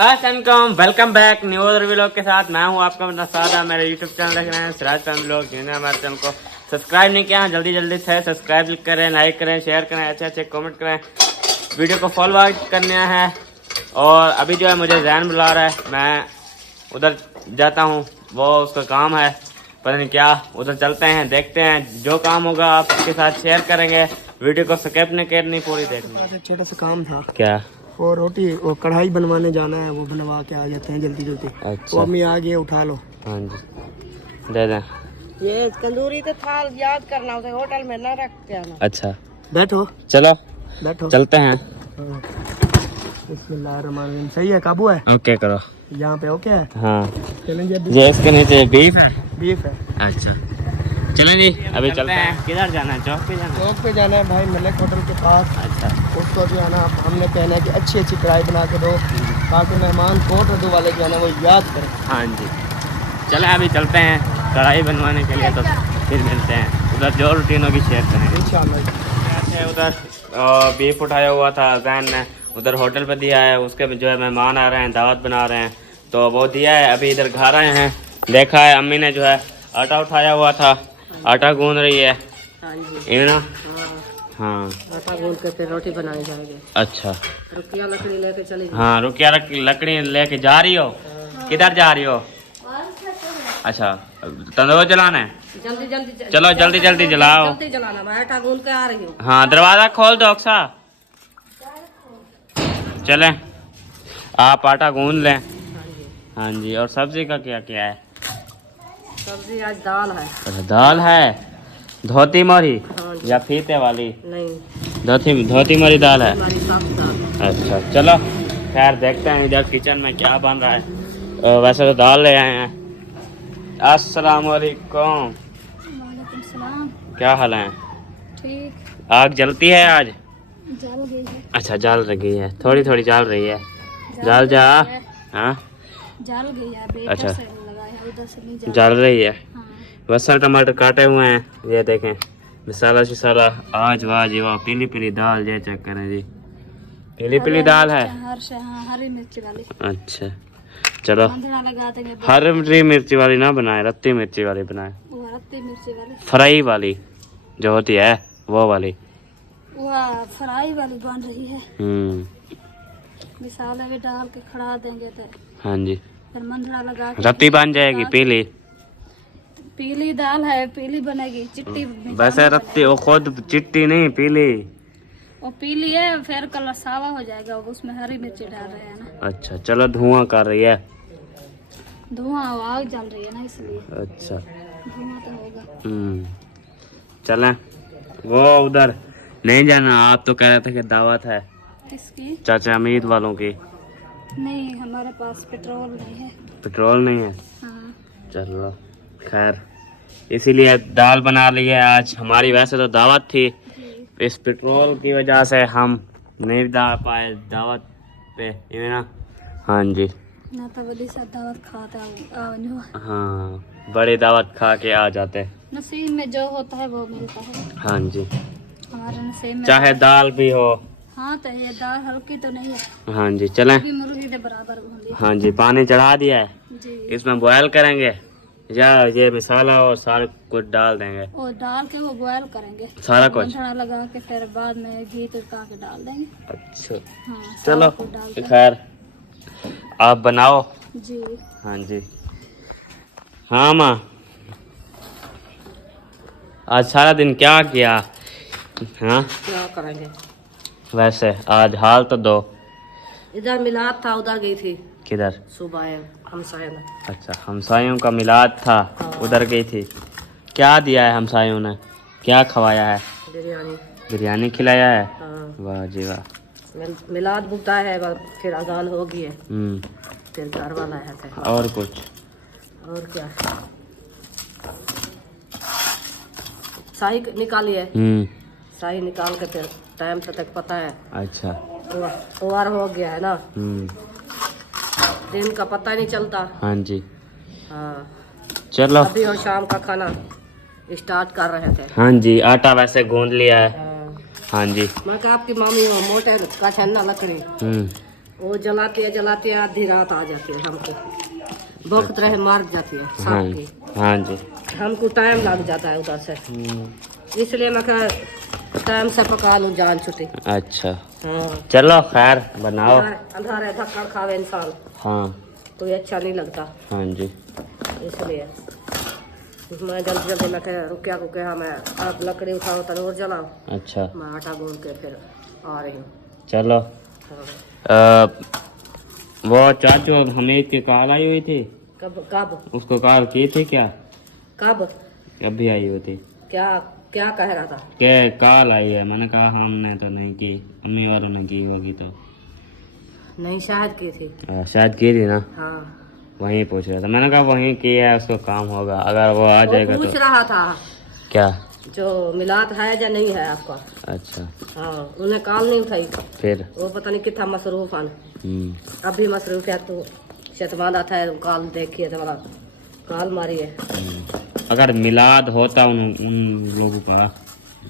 अस्सलाम, welcome back new vlog के साथ। मैं हूं आपका अपना सादा। मेरे यूट्यूब चैनल देख रहे हैं सिराज फैमिली व्लॉग। जिन्होंने हमारे चैनल को सब्सक्राइब नहीं किया जल्दी जल्दी से सब्सक्राइब करें, लाइक करें, शेयर करें, अच्छे अच्छे कमेंट करें, वीडियो को फॉलो करना है। और अभी जो है मुझे जैन बुला रहा है, मैं उधर जाता हूँ, वो उसका काम है, पता नहीं क्या। उधर चलते हैं, देखते हैं, जो काम होगा आपके साथ शेयर करेंगे। वीडियो को स्किप नहीं करनी, पूरी देखनी। छोटा सा काम था क्या? वो रोटी वो कढ़ाई बनवाने जाना है, वो बनवा के आ जाते हैं जल्दी जल्दी। अच्छा, वो अम्मी आ गई, उठा लो। हाँ जी, दे दें। ये तंदूरी तो थाल याद करना, उसे होटल में ना रख के आना। अच्छा, बैठो चलो बैठो, चलते हैं। बिस्मिल्लाहिर्रहमानिर्रहीम। सही है, काबू है ओके करो। यहाँ पे? ओके है, हाँ, चलेंगे। ये इसके नीचे बीफ है। बीफ है। अच्छा, चलें जी, अभी चलते हैं। किधर जाना है? चौक पे जाना है? चौक पे जाना है भाई, मलिक होटल के पास। अच्छा, उसको जो है ना, हमने कहना है कि अच्छी अच्छी कढ़ाई बना के दो, ताकि मेहमान कोट रद्दू वाले जो है ना वो याद करें। हाँ जी, चलें अभी चलते हैं कढ़ाई बनवाने के लिए। तो फिर मिलते हैं उधर, जो रूटीन होगी शेयर करेंगे इंशाल्लाह। उधर बीफ उठाया हुआ था जैन ने, उधर होटल पे दिया है। उसके जो है मेहमान आ रहे हैं, दावत बना रहे हैं, तो वो दिया है। अभी इधर घर आए हैं, देखा है अम्मी ने जो है आटा उठाया हुआ था, आटा गूंद रही है। हाँ जी, ये ना, हाँ, हाँ। आटा गूंद के फिर रोटी बनाई जाएगी। अच्छा, रुकिया लकड़ी लेके चली जाओ। हाँ, रुकिया लकड़ी लेके जा रही हो? किधर जा रही हो? अच्छा, तंदूर जलाना है? जल्दी जल्दी चलो जल्दी जल्दी जलाओ। जल्दी जलाना, मैं आटा गूंद के आ रही हूँ। हाँ, दरवाजा खोल दो अक्सा। चले, आप आटा गूंद लें। हाँ जी, और सब्जी का क्या क्या है? सब्जी आज दाल है। अच्छा, दाल है। धोती मोरी हाँ जी। या फीते वाली? नहीं, धोती मोरी दाल है। हमारी साफ दाल। अच्छा, चलो खैर देखते हैं इधर किचन में क्या बन रहा है। वैसे तो दाल ले आए हैं। अस्सलाम वालेकुम। वालेकुम सलाम। क्या हाल है? ठीक। आग जलती है आज? जल गई है। अच्छा, जल रही है, थोड़ी थोड़ी जल रही है। जल जा। हाँ, जल गई है। बेटर अच्छा, से लगाया, उधर से नहीं जल। जल रही है। हाँ। बसा टमाटर काटे हुए हैं, ये देखें। मसाला शिसाला आज वाह जी वाह। पीली पीली दाल, ये चेक करें जी, पीली पीली दाल है। हाँ, हरी मिर्च वाली। अच्छा, चलो मंधरा लगा देंगे। हरी मिर्ची वाली ना बनाए, रत्ती मिर्ची वाली बनाए। वो रत्ती मिर्ची वाली, फ्राई वाली जो होती है वो वाली। वो फ्राई वाली बन रही है। मसाले भी डाल के खड़ा देंगे तो हाँ जी, फिर मंधरा लगा के रत्ती बन जाएगी। पीली पीली दाल है, पीली बनेगी। चिट्टी वैसे रत्ती वो खुद चिट्टी नहीं, पीली। वो पीली है, फिर कलर सावा हो जाएगा। उसमें हरी मिर्ची डाल रहे हैं ना। अच्छा, चलो धुआं कर रही है। धुआं, आग जल रही है ना, इसलिए अच्छा, धुआं तो होगा। चलें। वो उधर नहीं जाना? आप तो कह रहे थे कि दावत है किसकी? चाचा अमीद वालों की। नहीं, हमारे पास पेट्रोल नहीं है। पेट्रोल नहीं है? हाँ। चलो खैर, इसीलिए दाल बना ली है आज। हमारी वैसे तो दावत थी, इस पेट्रोल की वजह से हम नहीं जा पाए दावत पे, ये ना। हाँ जी, ना तो बड़ी सा दावत खाते हैं। हाँ, बड़ी दावत खा के आ जाते। नसीब में जो होता है वो मिलता है। हाँ जी, हमारे नसीब में चाहे दाल भी हो। हाँ, तो ये दाल हल्की तो नहीं है। हाँ जी, चलें। भी मुर्गी के बराबर होंगी। हाँ जी, पानी चढ़ा दिया है, जी। इसमें बॉयल करेंगे या ये मसाला और सारा कुछ डाल देंगे? और डाल के वो बॉयल करेंगे सारा कुछ मंथड़ा लगा के, फिर बाद में घी तुड़का के डाल देंगे। अच्छा, हाँ, चलो सारा कुछ डाल के। खैर आप बनाओ। जी। हाँ जी, हाँ माँ, आज सारा दिन क्या किया? हाँ, क्या करेंगे? वैसे आज हाल तो दो। इधर मिलाद था, उधर गई थी किधर? सुबह हमसाया ने। अच्छा, हमसायों का मिलाद था, उधर गई थी। क्या दिया है हमसायों ने? क्या खवाया है? बिरयानी। बिरयानी खिलाया है? हाँ, वाह जी वाह। मिलाद बुकता है, फिर अजान हो गई है, हम्म, फिर घर वाला है फिर। और कुछ? और क्या, शाही निकाली है। शाही निकाल के फिर टाइम तक पता है। अच्छा, ओवर हो गया है ना, दिन का पता नहीं चलता। हाँ जी, हाँ, चलो। अभी और शाम का खाना स्टार्ट कर रहे थे। हाँ जी, आटा वैसे गूंद लिया है। हाँ, हाँ जी, मैं कहा आपकी मामी वो मोटे का छन्ना लकड़ी वो जलाते आधी रात आ जाती है हमको, बहुत रहे मार जाती है हाँ सांप की। हाँ जी। हमको टाइम लग जाता है उधर से, इसलिए मैं कहा टाइम से पका लूँ जान छुट्टी। अच्छा हाँ चलो खैर बनाओ। अंधारे धक्का खावे इंसान हाँ तो ये अच्छा नहीं लगता, हाँ जी। इसलिए मैं जल्दी जल्दी मैं कह रुकिया को कहा मैं आप लकड़ी उठाओ तनूर जलाओ, अच्छा मैं आटा गूंद के फिर आ रही हूँ। चलो। हाँ। वो चाचू हमीद की कॉल आई हुई थी, कब कब उसको कॉल की थी क्या? कब अभी आई हुई थी। क्या क्या कह रहा था? के कॉल आई है, मैंने कहा हमने तो नहीं की, अम्मी वालों ने की होगी तो। नहीं शायद की थी। शायद की थी ना, हाँ वहीं पूछ रहा था। मैंने कहा वहीं की है, उसको काम होगा, अगर वो आ जाएगा पूछ तो। रहा था क्या? जो मिलाद है या नहीं है आपका। अच्छा हाँ उन्हें कॉल नहीं उठाई, फिर वो पता नहीं कितना मसरूफ है, हम्म। अभी मसरूफ है तो शतवादा था कॉल देखिए तो वाला कॉल मारी है। अगर मिलाद होता उन लोगों का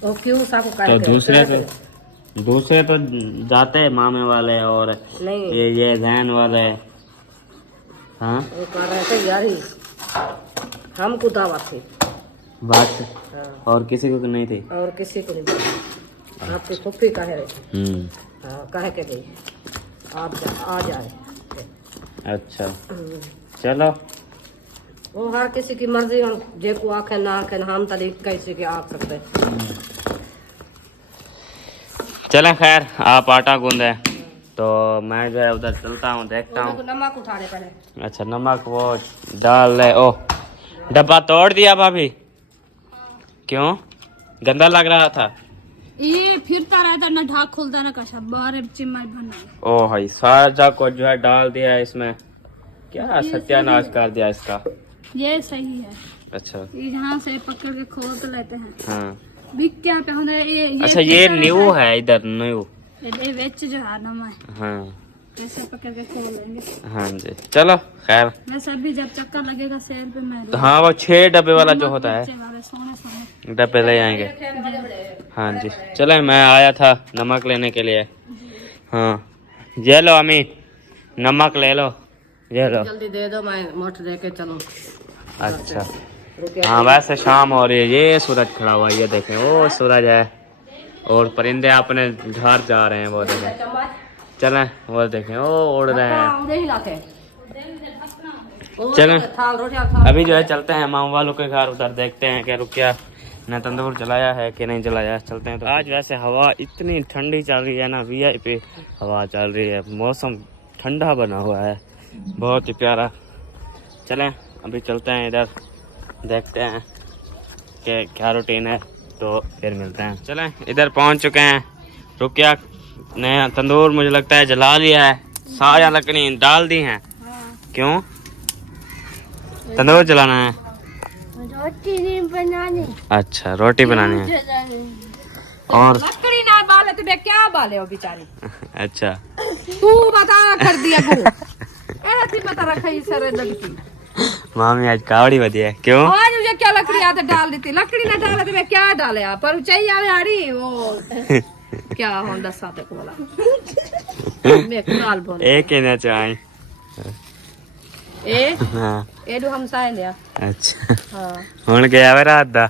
वो क्यों सबको तो दूसरे पे जाते मामे वाले और नहीं ये जैन वाले। हाँ वो कह रहे थे यार ही हमको दावत थी बात हाँ, और किसी को नहीं थी। और किसी को नहीं बोला। आपकी फुफ्फी कहे रही थी हाँ, कहे के गई आप आ जाए। अच्छा चलो। वो हर किसी की मर्जी, हम जे को आखे ना आखे हम तरीक कैसे के आ सकते। चले खैर आप आटा गूंदे तो मैं जो है उधर चलता हूँ, देखता हूँ। नमक उठा रहे पहले। अच्छा नमक वो डाल ले। ओ डब्बा तोड़ दिया भाभी? क्यों? गंदा लग रहा था। ये फिरता रहता ना, ढाक खोलता ना, कशा बाहर चिमर बना। ओ भाई सारा को जो है डाल दिया है इसमें, क्या सत्यानाश कर दिया इसका। ये सही है। अच्छा यहाँ से पकड़ के खोल तो लेते हैं। हाँ बिक क्या पे होने ये अच्छा ये न्यू है इधर न्यू। ये वेच जो है ना मैं हाँ कैसे पकड़ के खोल लेंगे। हाँ जी चलो खैर। वैसे भी जब चक्कर लगेगा सेल पे मैं तो हाँ वो 6 डब्बे वाला जो होता है सोने सोने डब्बे ले आएंगे। हाँ जी चले मैं आया था नमक लेने के लिए। हाँ ये लो अम्मी नमक ले लो, ये लो। जल्दी दे दो मैं मोट दे के चलूं। अच्छा हाँ वैसे शाम हो रही है, ये सूरज खड़ा हुआ है, ये देखें वो सूरज है और परिंदे अपने घर जा रहे हैं, वो देखें। चलें वो देखें वो उड़ रहे हैं। चलें अभी जो है चलते हैं मामा वालों के घर, उधर देखते हैं कि रुकिया ने तंदूर जलाया है कि नहीं जलाया है। चलते हैं। तो आज वैसे हवा इतनी ठंडी चल रही है ना, VIP हवा चल रही है, मौसम ठंडा बना हुआ है, बहुत ही प्यारा। चलें अभी चलते हैं इधर, देखते हैं कि क्या रूटीन है, तो फिर मिलते हैं। चलें इधर पहुंच चुके हैं। रुकिया ने तंदूर मुझे लगता है जला लिया है, सारा लकड़ी डाल दी हैं। क्यों तंदूर जलाना है? रोटी नहीं बनानी। अच्छा रोटी बनानी है और लकड़ी ना बाले तुम्हें क्या बाले हो बेचारी। अच्छा तू बता कर दिया को ऐसी बता रखा ही सर लड़की। मामी आज कावड़ी बधी है। क्यों? आज मुझे क्या लकड़ी आते डाल देती, लकड़ी ना डाले तो मैं क्या डाले आप पर चाहिए आवे हारी वो क्या हम 10 साल तक बोला मैं काल बोल एक ही ना चाहे। ए हाँ ए दो हम साए लिया। अच्छा हां हुन गया वे रात दा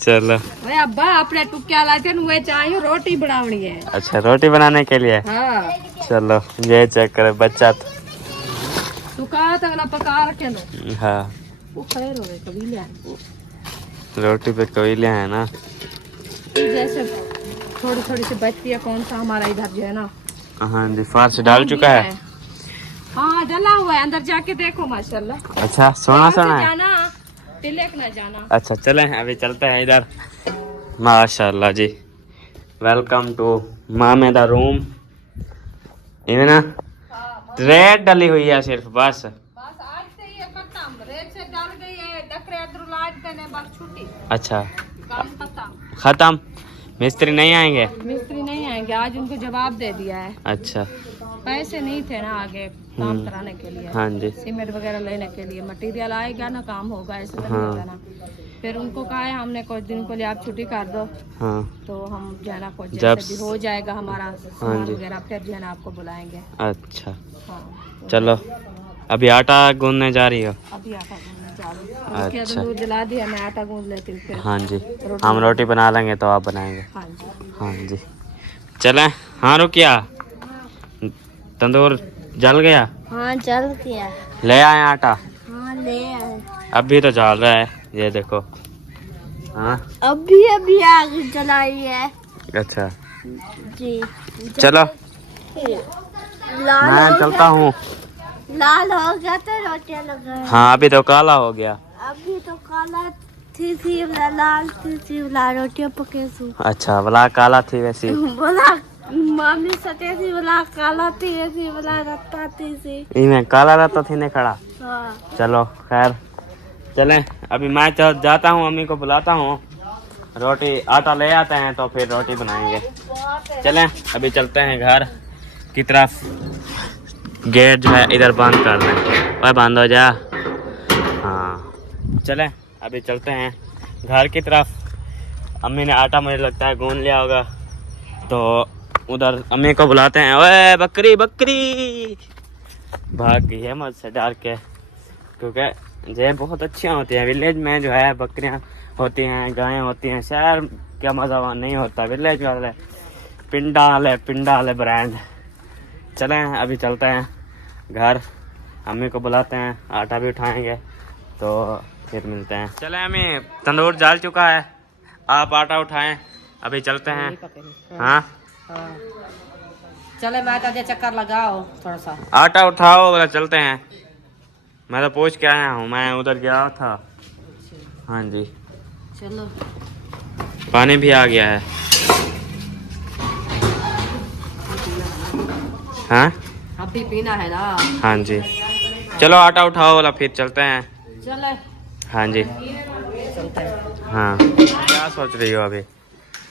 चलो वे अब्बा अपने टुक्या लाते वे चाहिए रोटी बनावनी है। अच्छा रोटी बनाने के लिए। हां चलो ये चेक करे बच्चा तू कहा था ना पका रखे लो। हाँ वो खैर हो गए कभी लिया रोटी पे कोई ले है ना, जैसे थोड़ी थोड़ी सी बचती है। कौन सा हमारा इधर जो है ना। हाँ जी फार्स डाल चुका है। हाँ डला हुआ है, अंदर जाके देखो माशाल्लाह। अच्छा सोना सोना है। जाना तिलक ना जाना। अच्छा चले अभी चलते हैं इधर। माशाल्लाह जी वेलकम टू मामे दा रूम। इन्हें ना रेड डली हुई है सिर्फ बस आज से ये खत्म, रेत से डाल गई है, डकरे अदर लाइट देने बस छुट्टी, अच्छा काम खत्म। खत्म। मिस्त्री नहीं आएंगे? मिस्त्री नहीं आएंगे, आज उनको जवाब दे दिया है। अच्छा पैसे नहीं थे ना आगे काम कराने के लिए, हाँ जी सीमेंट वगैरह लेने के लिए। मटेरियल आएगा ना काम होगा, ऐसे नहीं हाँ। होगा ना। फिर उनको कहा है हमने कुछ दिन के लिए आप छुट्टी कर दो, हाँ तो हम जो है ना कुछ जब जैसे भी हो जाएगा हमारा हाँ सामान जी। वगैरह फिर जो है ना आपको बुलाएंगे। अच्छा हाँ चलो, अभी आटा गूंदने जा रही हो? अभी आटा गूंदने जा रही हूँ। उसके अच्छा। दूध जला दिया, मैं आटा गूंद लेती हूँ फिर। हाँ जी, हम रोटी बना लेंगे तो आप बनाएंगे। हाँ जी। हाँ जी चलें। हाँ रुकिया, तंदूर जल गया? हाँ जल गया। ले आए आटा? हाँ ले आए। अभी तो जल रहा है, ये देखो। हाँ अभी आग जलाई है। अच्छा जी चलो, लाल मैं चलता हूँ। लाल हो गया तो रोटियां लगा। हाँ अभी तो काला हो गया। अभी तो काला थी लाल थी रोटियां पके सु। अच्छा भला काला थी वैसी? बोला मम्मी सते थी, बोला काला थी बोला रत्ता थी। इनमें काला रहता थी ने खड़ा। हाँ चलो खैर, चलें। अभी मैं जाता हूँ, अम्मी को बुलाता हूँ, रोटी आटा ले आते हैं तो फिर रोटी बनाएंगे। चलें अभी चलते हैं घर की तरफ। गेट जो है इधर बंद कर दें। वह बंद हो जा। हाँ चलें अभी चलते हैं घर की तरफ। अम्मी ने आटा मुझे लगता है गूंद लिया होगा, तो उधर अम्मी को बुलाते हैं। ओए बकरी बकरी, भाग गई है मुझसे डर के, क्योंकि ये बहुत अच्छी होती हैं। विलेज में जो है बकरियां होती हैं, गायें होती हैं। शहर क्या मज़ा वहाँ नहीं होता। विलेज वाले पिंडा वाले ब्रांड। चलें अभी चलते हैं घर, अम्मी को बुलाते हैं, आटा भी उठाएंगे तो फिर मिलते हैं। चलें अम्मी, तंदूर जल चुका है, आप आटा उठाएं, अभी चलते हैं। हाँ चले मैं तो चक्कर लगाओ थोड़ा सा। आटा उठाओ बोला, चलते हैं। मैं तो पूछ के आया हूँ, मैं उधर गया था। हाँ जी चलो। पानी भी आ गया है। हाँ अभी पीना है ना। हाँ जी चलो आटा उठाओ बोला, फिर चलते हैं। चले हाँ जी चलते हैं। हाँ क्या सोच रही हो अभी?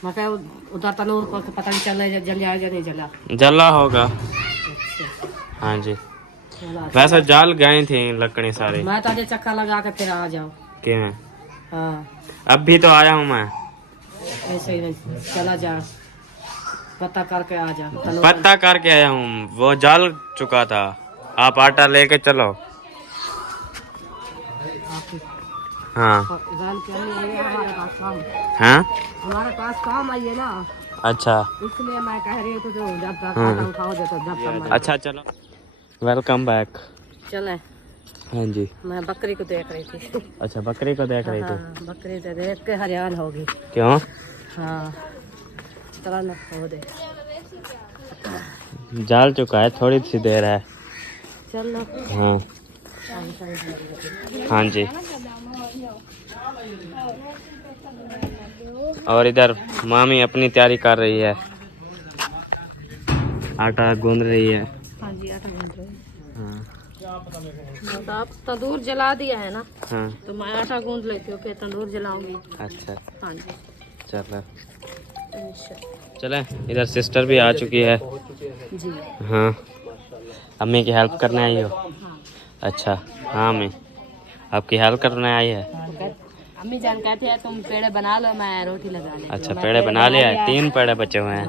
मैं कहा उधर तनूर को पता नहीं चल रहा जल जाएगा नहीं जला। जला होगा। हाँ जी वैसे जल गई थी लकड़ी सारी। मैं तो चक्कर लगा के फिर आ जाओ। क्यों? हाँ अब भी तो आया हूँ मैं। ऐसे ही नहीं चला जा, पता करके आ जा। पता करके आया हूँ, वो जल चुका था। आप आटा लेके चलो। हाँ हमारे पास काम, हाँ हमारे पास काम आई है ना, अच्छा इसलिए मैं कह रही हूँ तो जब तक हाँ। आटा उठाओ जब तक अच्छा चलो, वेलकम बैक। चले। हाँ जी मैं बकरी को देख रही थी। अच्छा बकरी को देख रही थी। हाँ, बकरी तो देख के हरियाण होगी। क्यों? हाँ चला ना हो दे। जल चुका है, थोड़ी सी देर है। चलो हाँ हाँ जी। और इधर मामी अपनी तैयारी कर रही है, आटा गूंद रही है। हाँ जी आटा गूंद रही हाँ हूँ। तो आप तंदूर जला दिया है ना, हाँ तो मैं आटा गूंद लेती हूँ फिर तंदूर जलाऊंगी। अच्छा हाँ जी चलो चले। इधर सिस्टर भी आ चुकी है। जी। हाँ अम्मी की हेल्प करने आई हो? हाँ अच्छा हाँ अम्मी आपकी हेल्प करने आई है। अम्मी जान कहती है तुम पेड़े बना लो, मैं रोटी लगा ले। अच्छा पेड़े बना लिया है, 3 पेड़े बचे हुए हैं।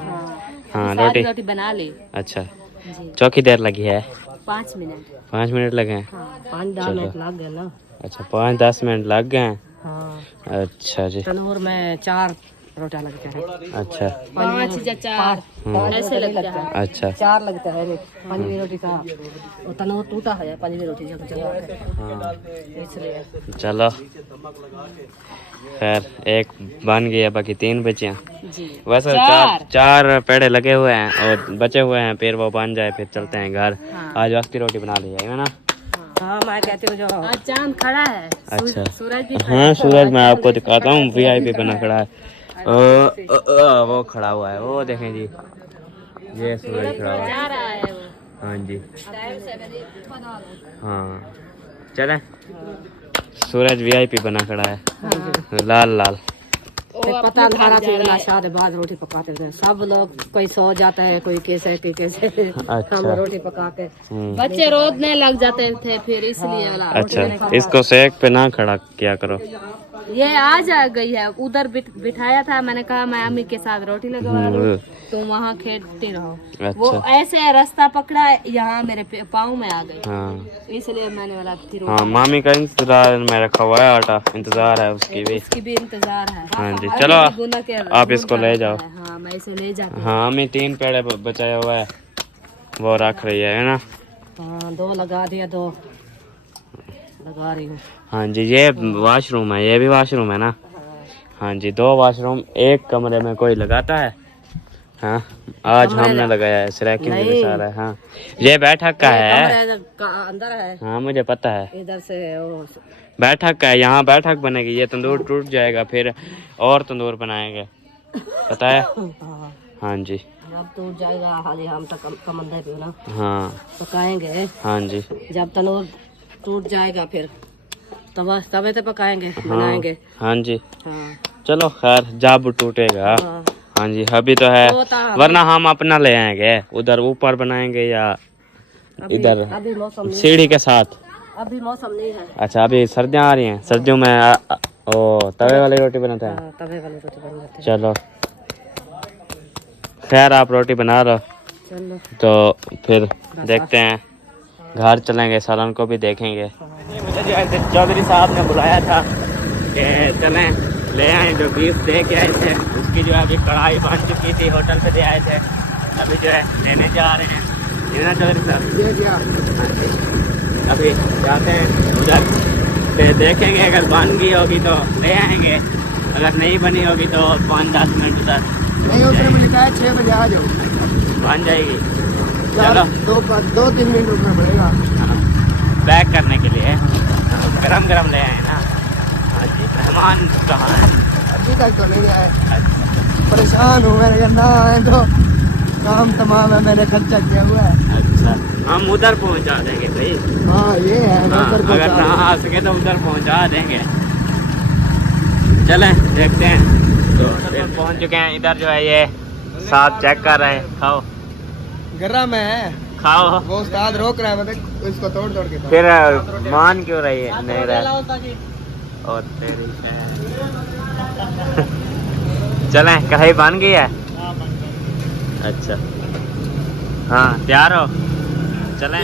हाँ सारी रोटी रोटी बना ली। अच्छा जी चौकी देर लगी है? 5 मिनट। 5 मिनट लगे हैं। हाँ 5-10 मिनट लग गए ना। अच्छा 5-10 मिनट लग गए हैं। हाँ अच्छा जी तंदूर में 4 रोटा लगता है। अच्छा 5 या 4 ऐसे लगता है। अच्छा 4 लगता है 5वीं रोटी का, वो तंदूर टूटा है 5वीं रोटी जब जला के, हाँ इसलिए। चलो खैर एक बन गई है, बाकी 3 बचे हैं। जी वैसे 4 पेड़े लगे हुए हैं और बचे हुए हैं, फिर वो बन जाए फिर चलते हैं घर। हाँ। आज वक्त की रोटी बना ली है ना। हाँ मैं कहती हूँ जो आज चांद खड़ा है। अच्छा सूरज भी हाँ सूरज मैं आपको दिखाता हूँ, VIP बना खड़ा है। वो खड़ा हुआ है, वो देखें जी, ये सूरज खड़ा हुआ है। जा रहा है वो। हाँ जी हाँ चलें। सूरज VIP बना खड़ा है, लाल लाल। पता अंधारा चलना शादी बाद रोटी पकाते थे सब लोग, कोई सो जाता है कोई कैसे अच्छा। हम रोटी पका के बच्चे रोदने लग जाते थे फिर इसलिए वाला। अच्छा इसको सेक पे ना खड़ा किया करो। ये आज आ गई है, उधर बिठाया था, मैंने कहा मैं अम्मी के साथ रोटी लगवा दूं, तुम वहाँ खेलती रहो। वो ऐसे रास्ता पकड़ा, यहाँ मेरे पाँव में आ गई। हाँ इसलिए मैंने बोला फिर हाँ, मामी का इंतजार में रखा हुआ है, आटा इंतजार है उसकी भी। उसकी भी इंतजार है। हाँ जी, चलो आप इसको ले जाओ। हाँ मैं इसे ले जाती हूँ। हाँ, अम्मी 3 पेड़े बचाया हुआ है, वो रख रही है ना। हाँ 2 लगा दिया, 2 लगा रही हूँ। हाँ जी, ये वॉशरूम है, ये भी वॉशरूम है ना। हाँ जी, 2 वॉशरूम एक कमरे में कोई लगाता है। हाँ, आज हमने लगाया है, सिरैकी में भी सारा है। हाँ, ये बैठक का है, अंदर है। हाँ मुझे पता है, इधर से वो बैठक का है, यहाँ बैठक बनेगी। ये तंदूर टूट जाएगा, फिर और तंदूर बनाएंगे, पता है। हाँ जी, जब टूट जाएगा हाली हम तक कमंदे पे ना हाँ पकाएंगे। हाँ जी, जब तंदूर टूट जाएगा फिर तवे पे पकाएंगे, बनाएंगे। हाँ जी, हाँ चलो खैर, जब टूटेगा। हाँ। हाँ जी, अभी तो है, तो वरना हम अपना ले आएंगे, उधर ऊपर बनाएंगे या इधर अभी मौसम नहीं, सीढ़ी के साथ। अभी मौसम नहीं है। अच्छा, अभी सर्दियाँ आ रही हैं, सर्दियों में ओ तवे वाली रोटी बनाते हैं। हाँ, तवे वाली रोटी बन जाती है। चलो खैर, आप रोटी बना रहे हो चलो तो फिर देखते हैं, घर चलेंगे, सालन को भी देखेंगे। मुझे जो है चौधरी साहब ने बुलाया था कि चलें ले आए, जो बीफ दे के आए थे, उसकी जो है अभी कढ़ाई बन चुकी थी, होटल पे दे आए थे, अभी जो है लेने जा रहे हैं। ये ना चौधरी साहब, अभी जाते हैं उधर, फिर देखेंगे, अगर बन गई होगी तो ले आएंगे, अगर नहीं बनी होगी तो 5-10 मिनट उधर नहीं, उसने मुझे कहा 6 बजे आ जाओ, बन जाएगी। चलो 2-3 मिनट रुकना पड़ेगा। हाँ, पैक करने के लिए गरम गरम ले आए ना। हाँ जी, मेहमान कहाँ हैं? अभी तक तो नहीं आए, परेशान हूँ। मैंने कहा ना आए तो काम तमाम है, मैंने खर्चा किया हुआ है। अच्छा, हम उधर पहुंचा देंगे भाई। हाँ ये है, हाँ, उधर अगर पहुंचा ना आ सके तो उधर पहुंचा देंगे। चलें देखते हैं। तो फिर पहुंच चुके हैं इधर, जो है ये साथ चेक कर रहे हैं। खाओ गरम है, खाओ। वो उस्ताद रोक रहा है, मतलब इसको तोड़ तोड़ के खाओ। फिर मान क्यों रही है, नहीं रहा और तेरी चलें, कढ़ाई बन गई है। अच्छा हाँ, तैयार हो, चलें।